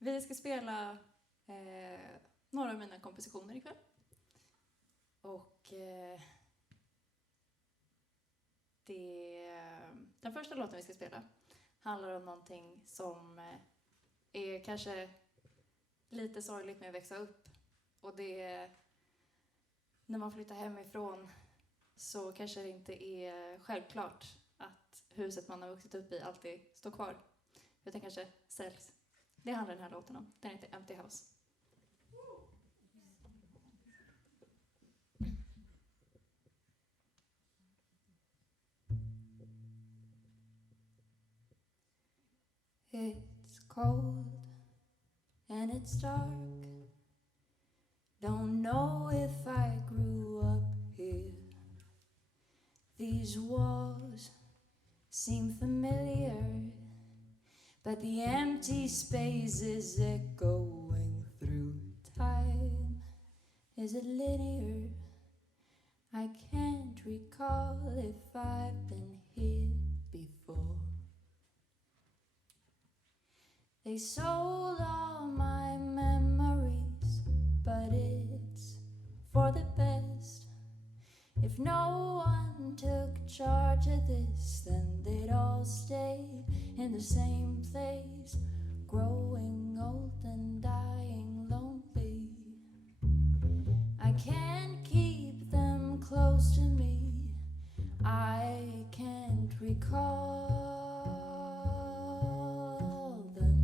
Vi ska spela några av mina kompositioner ikväll. Och den första låten vi ska spela handlar om någonting som är kanske lite sorgligt med att växa upp. Och det är när man flyttar hemifrån så kanske det inte är självklart att huset man har vuxit upp i alltid står kvar. Utan kanske säljs. Det handlar den här låten om. Den heter Empty House. It's cold and it's dark. Don't know if I grew up here. These walls seem familiar, but the empty space is echoing through time. Is it linear? I can't recall if I've been here before. They sold all my memories, but it's for the best. If no one took charge of this, then they'd all stay in the same place, growing old and dying lonely. I can't keep them close to me. I can't recall them.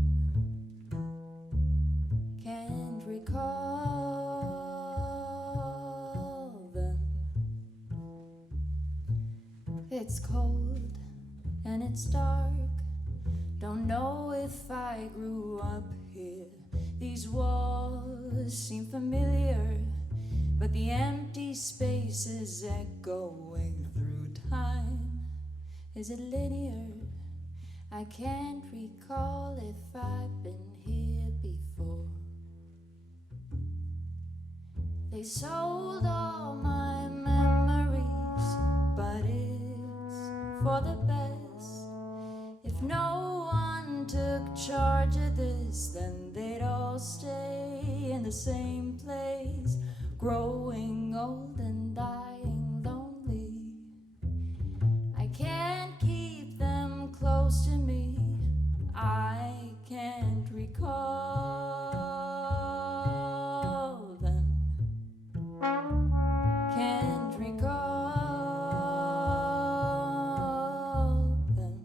Can't recall them. It's cold and it's dark. Don't know if I grew up here. These walls seem familiar, but the empty space is echoing through time. Is it linear? I can't recall if I've been here before. They sold all my memories, but it's for the best. If no one took charge of this, then they'd all stay in the same place, growing old and dying lonely. I can't keep them close to me. I can't recall them. Can't recall them.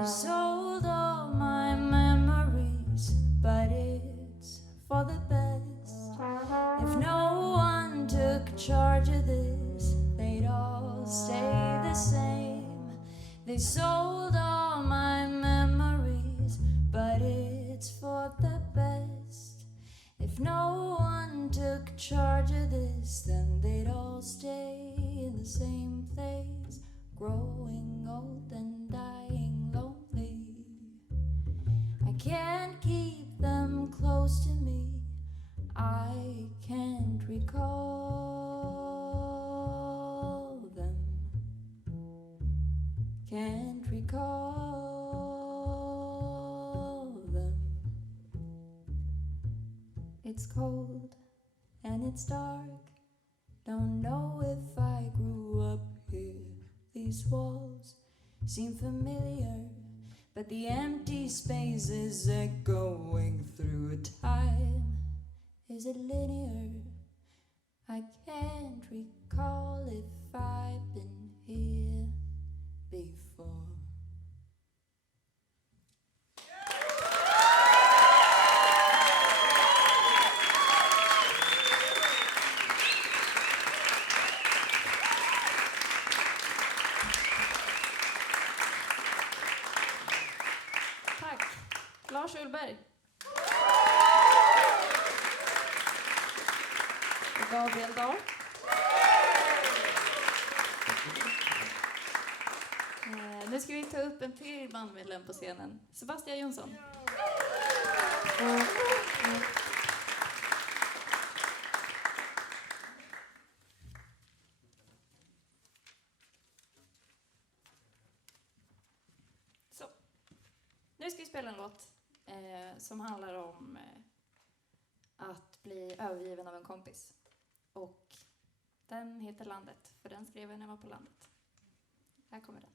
They sold all my memories, but it's for the best. If no one took charge of this, they'd all stay the same. They sold all my memories, but it's for the best. If no one took charge of this, then they'd all stay in the same place, growing old and dying lonely. can't keep them close to me. I can't recall them. Can't recall them. It's cold and it's dark. Don't know if I grew up here. These walls seem familiar, but the empty spaces echoing through time. Is it linear? I can't recall if I've been here before. Tack. Lars Ullberg. Gabriel Dahl. Nu ska vi ta upp en till bandmedlem på scenen. Sebastian Jonsson. Så. Nu ska vi spela en låt som handlar om att bli övergiven av en kompis. Och den heter Landet, för den skrev jag när jag var på landet. Här kommer den.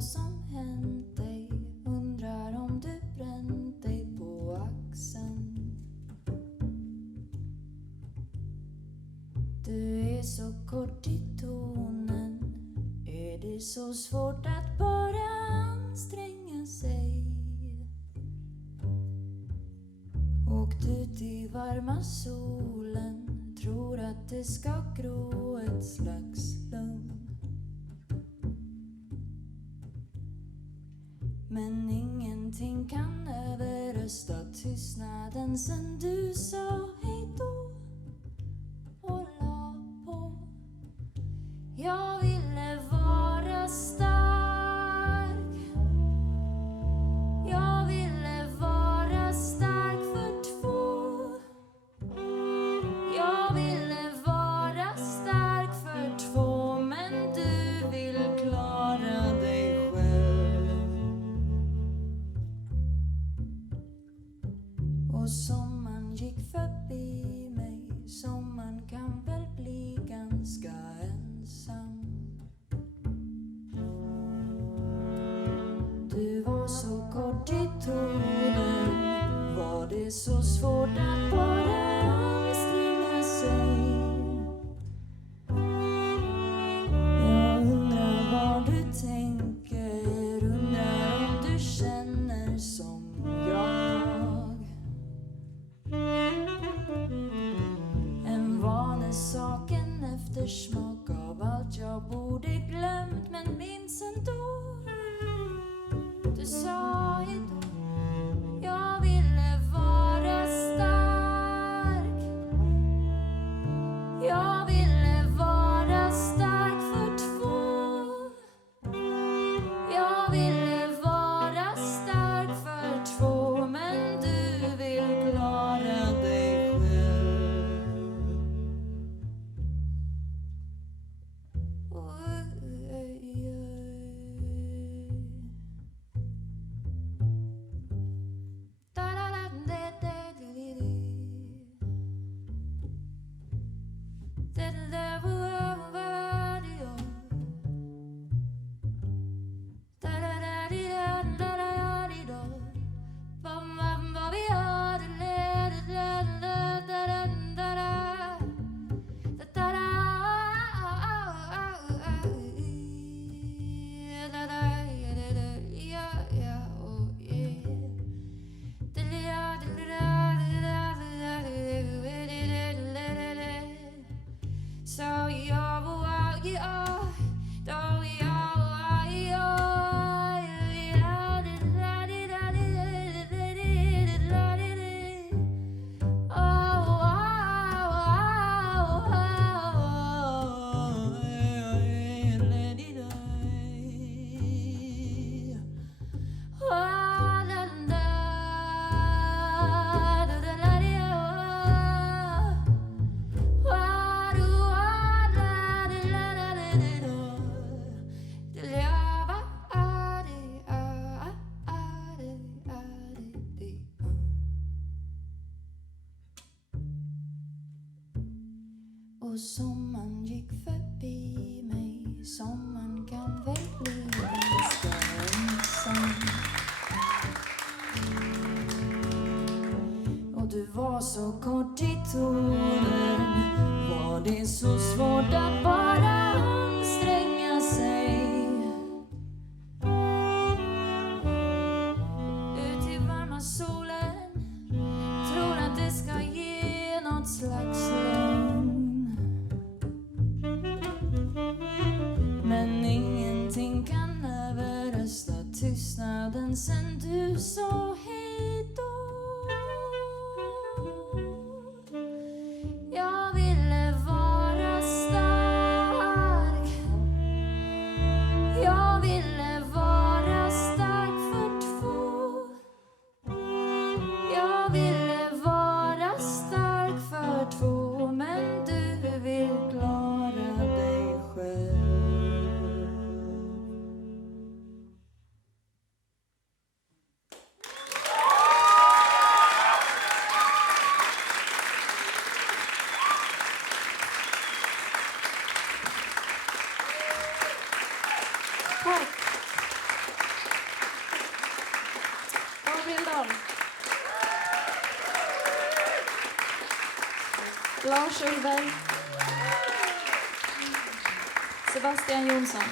Som hänt dig, undrar om du bränt dig på axeln. Du är så kort i tonen, är det så svårt att bara anstränga sig? Åkt ut i varma solen, tror att det ska gro ett slags lugn. Men ingenting kan överrösta tystnaden sen du sa hej då och la på. Jag ville vara stark. Jag ville vara stark för två. Jag ville vara stark för två, men du vill klara dig själv. Och sommaren gick förbi man kan väl bli ganska ensam. Du var så kort i tonen, var det så svårt att bara anstränga sig? Jag undrar vad du tänker, undrar om du känner som jag. En vanesak, en eftersmak av allt jag borde glömt men minns ändå. Du sa idag, jag ville vara stark. Jag ville vara stark för två. Jag ville vara stark för två, men du vill klara dig själv. Och sommaren gick förbi mig, sommaren kan väl bli ganska ensam. Och du var så kort i tonen, var det så svårt att bara anstränga sig? Ut i varma solen, tror att det ska ge något slags lugn. Men ingenting kan överrösta tystnaden sen du sa hej då. Jag ville vara stark. Jag ville vara stark för två. Jag ville vara stark för två, men du vill klara dig själv. Tack. Och Bildan. Lars Ullberg. Sebastian Jonsson.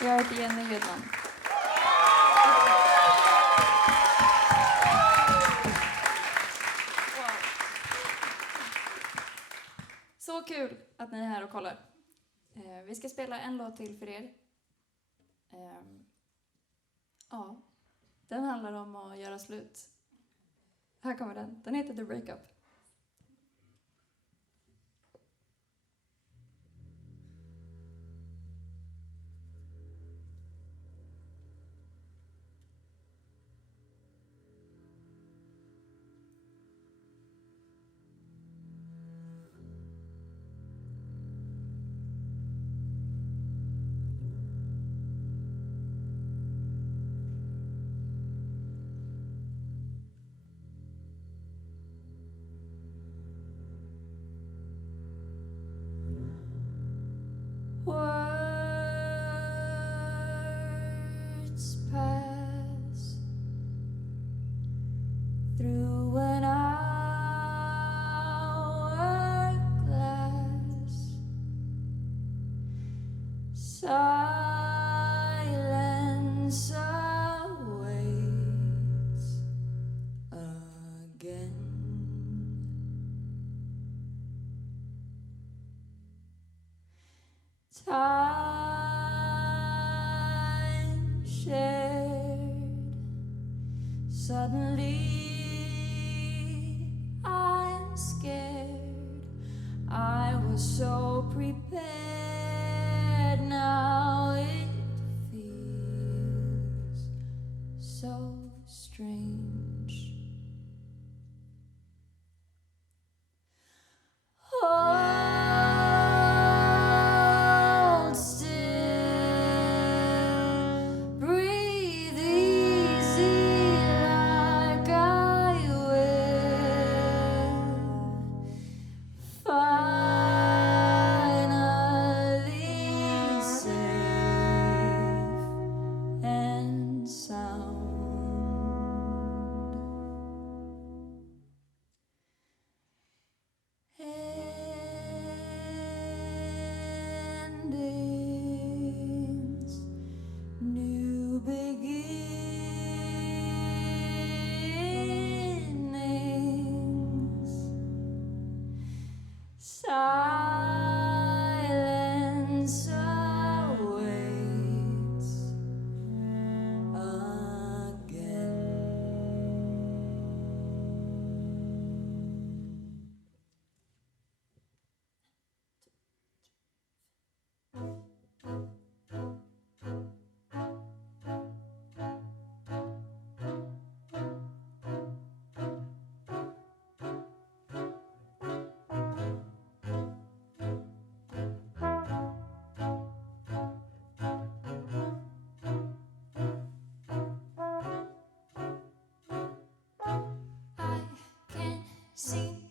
Jag heter Jenny Hedman. Så kul att ni är här och kollar. Vi ska spela en låt till för er. Ja, den handlar om att göra slut. Här kommer den. Den heter The Breakup. time shared. Suddenly I'm scared. I was so prepared. Now it feels so strange. Hold still, breathe easy like I will. Finally safe and sound. Endings, new beginnings, silence awaits again. I can't seem